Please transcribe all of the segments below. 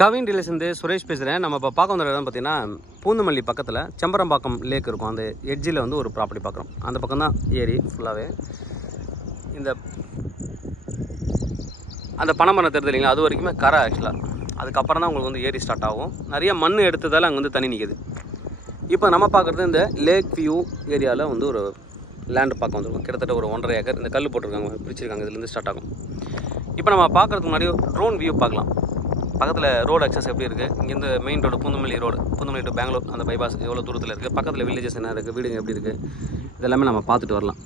Kavin relation Suresh பேசுகிறேன். நம்ம இப்போ பார்க்க வந்த இடம் பார்த்தீங்கன்னா பூந்தமல்லி பக்கத்தில் செம்பரம்பாக்கம் லேக் இருக்கும். அந்த எட்ஜில் வந்து ஒரு ப்ராப்பர்ட்டி பார்க்குறோம். அந்த பக்கம் தான் ஏரி ஃபுல்லாகவே. அந்த பனைமரம் தெரியுது இல்லைங்களா, அது வரைக்குமே கரை ஆக்சுவலாக. அதுக்கப்புறம் தான் உங்களுக்கு வந்து ஏரி ஸ்டார்ட் ஆகும். நிறைய மண் எடுத்ததால் அங்கே வந்து தண்ணி நிற்கிது. இப்போ நம்ம பார்க்குறது இந்த லேக் வியூ ஏரியாவில் வந்து ஒரு லேண்டு பார்க்க வந்துருக்கும். கிட்டத்தட்ட ஒரு 1.5 ஏக்கர். இந்த கல் போட்டிருக்காங்க, பிரிச்சிருக்காங்க. இதுலேருந்து ஸ்டார்ட் ஆகும். இப்போ நம்ம பார்க்குறதுக்கு முன்னாடி ட்ரோன் வியூ பார்க்கலாம். பக்கத்தில் ரோடு அக்சஸ் எப்படி இருக்குது, இங்கேருந்து main road Poonamallee road, Poonamallee to Bangalore அந்த பைபாஸ் எவ்வளோ தூரத்தில் இருக்குது, பக்கத்தில் வில்லேஜஸ் என்ன இருக்குது, வீடுங்க எப்படி இருக்குது, இதெல்லாமே நம்ம பார்த்துட்டு வரலாம்.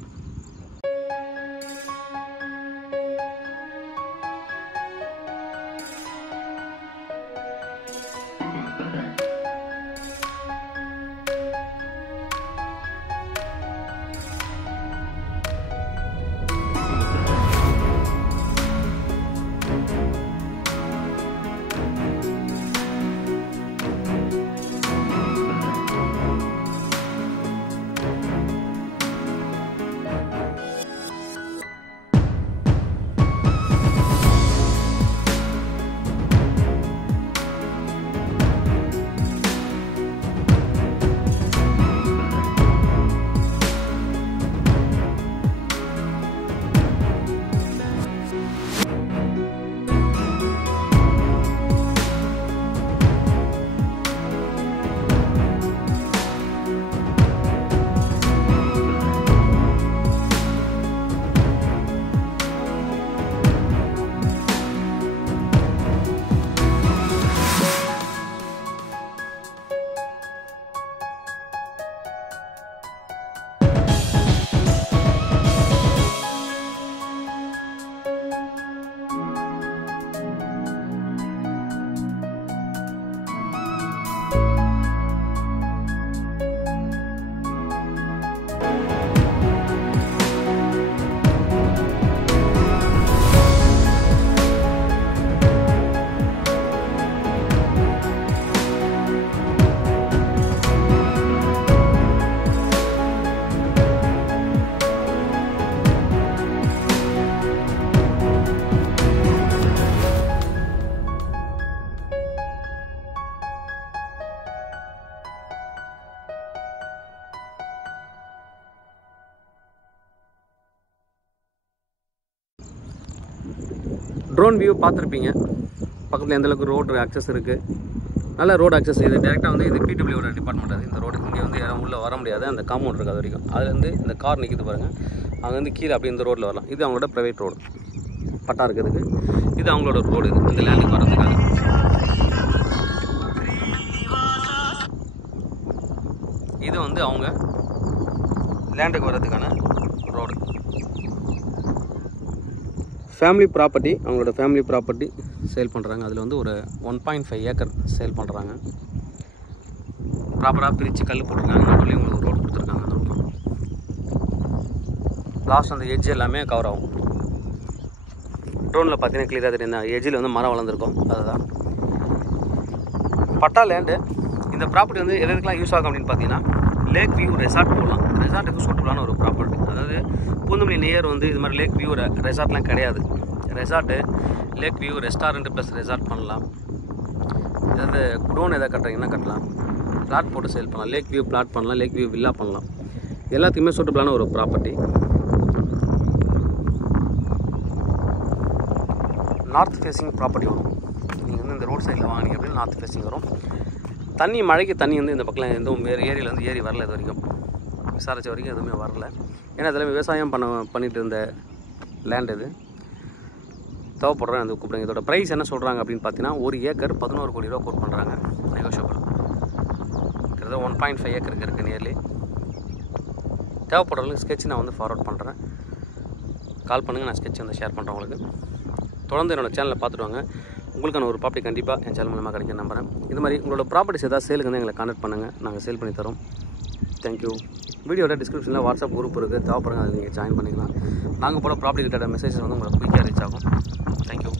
ட்ரோன் வியூ பார்த்துருப்பீங்க. பக்கத்தில் எந்தளவுக்கு ரோடு அக்சஸ் இருக்குது, நல்ல ரோடு அக்சஸ். இது டேரெக்டாக வந்து இது பிடபிள்யூட டிபார்ட்மெண்ட். அது இந்த ரோடு இங்கே வந்து யாரும் உள்ளே வர முடியாது. அந்த காம்பவுண்ட் இருக்குது அது வரைக்கும். அதுலேருந்து இந்த கார் நிற்கிது பாருங்கள், அங்கேருந்து கீழே அப்படி இந்த ரோட்டில் வரலாம். இது அவங்களோட ப்ரைவேட் ரோடு, பட்டா இருக்கிறதுக்கு. இது அவங்களோட ரோடு. இது இந்த லேண்டுக்கு வரதுக்காக. இது வந்து அவங்க லேண்டுக்கு வர்றதுக்கான ரோடு. ஃபேமிலி ப்ராப்பர்ட்டி, அவங்களோட ஃபேமிலி ப்ராப்பர்ட்டி சேல் பண்ணுறாங்க. அதில் வந்து ஒரு 1.5 ஏக்கர் சேல் பண்ணுறாங்க. ப்ராப்பராக பிரித்து கல் போட்டிருக்காங்க. நடுவில் உங்களுக்கு ரோடு கொடுத்துருக்காங்க. அந்த ரோட்டில் லாஸ்ட் அந்த எட்ஜ் எல்லாமே கவர் ஆகும். ட்ரோனில் பார்த்தீங்கன்னா கிளியராக தெரியும். இந்த எட்ஜில் வந்து மரம் வளர்ந்துருக்கும். அதுதான் பட்டா லேண்டு. இந்த ப்ராப்பர்ட்டி வந்து எதுக்கெல்லாம் யூஸ் ஆகும் அப்படின்னு பார்த்தீங்கன்னா, லேக் வியூ ரெசார்ட் போகலாம். ரெசார்ட்டுக்கு சூட்டபுளான ஒரு ப்ராப்பர்ட்டி. அதாவது பூந்தமல்லி நியர் வந்து இது மாதிரி லேக் வியூ ரெசார்ட்லாம் கிடையாது. Resort lake view restaurant plus resort பண்ணலாம். ஏதாவது குடோன் எதாவது கட்டுறீங்கன்னா கட்டலாம். பிளாட் போட்டு சேல் பண்ணலாம். லேக் வியூ பிளாட் பண்ணலாம். லேக் வியூ வில்லா பண்ணலாம். எல்லாத்துக்குமே சூட்டபுளான ஒரு ப்ராப்பர்ட்டி. நார்த் ஃபேஸிங் ப்ராப்பர்ட்டி வரும். நீங்கள் வந்து இந்த ரோட் சைடில் வாங்கினீங்க அப்படின்னு நார்த் ஃபேஸிங் வரும். தண்ணி, மழைக்கு தண்ணி வந்து இந்த பக்கம் எதுவும் வேறு ஏரியில் வந்து ஏறி வரல. இது வரைக்கும் விசாரித்த வரைக்கும் எதுவுமே வரல. ஏன்னா அதில் விவசாயம் பண்ணிகிட்டு இருந்த லேண்ட் இது. தேவைப்படுறேன் அந்த கூப்பிடுங்க. இதோட ப்ரைஸ் என்ன சொல்கிறாங்க அப்படின்னு பார்த்தீங்கன்னா, 1 ஏக்கர் 11 கோடி ரூபா கோட் பண்ணுறாங்க. நெகோஷியபிள். கிட்டத்தட்ட 1.5 ஏக்கருக்கு இருக்குது நியர்லி. தேவைப்படுறவங்களுக்கு ஸ்கெட்ச் நான் வந்து ஃபார்வர்ட் பண்ணுறேன். கால் பண்ணுங்கள், நான் ஸ்கெட்ச் வந்து ஷேர் பண்ணுறேன் உங்களுக்கு. தொடர்ந்து என்னோடய சேனலில் பார்த்துட்டு வாங்க. உங்களுக்கான ஒரு ப்ராப்பர்ட்டி கண்டிப்பாக என் சேனல் மூலமாக கிடைக்கும் நம்புகிறேன். இது மாதிரி உங்களோட ப்ராப்பர்ட்டிஸ் ஏதாவது சேலுக்கு வந்து எங்களை கான்டக்ட் பண்ணுங்கள். நாங்கள் சேல் பண்ணி தரோம். தேங்க்யூ. வீடியோட டிஸ்கிரிப்ஷனில் வாட்ஸ்அப் குரூப் இருக்குது. தேவைப்படுங்க, அதில் நீங்கள் ஜாயின் பண்ணிக்கலாம். நாங்கள் போட ப்ராப்பர்ட்டி ரிலேட்டட் மெசேஜஸ் வந்து உங்களுக்கு குயிக்காக ரீச் ஆகும். தேங்க்யூ.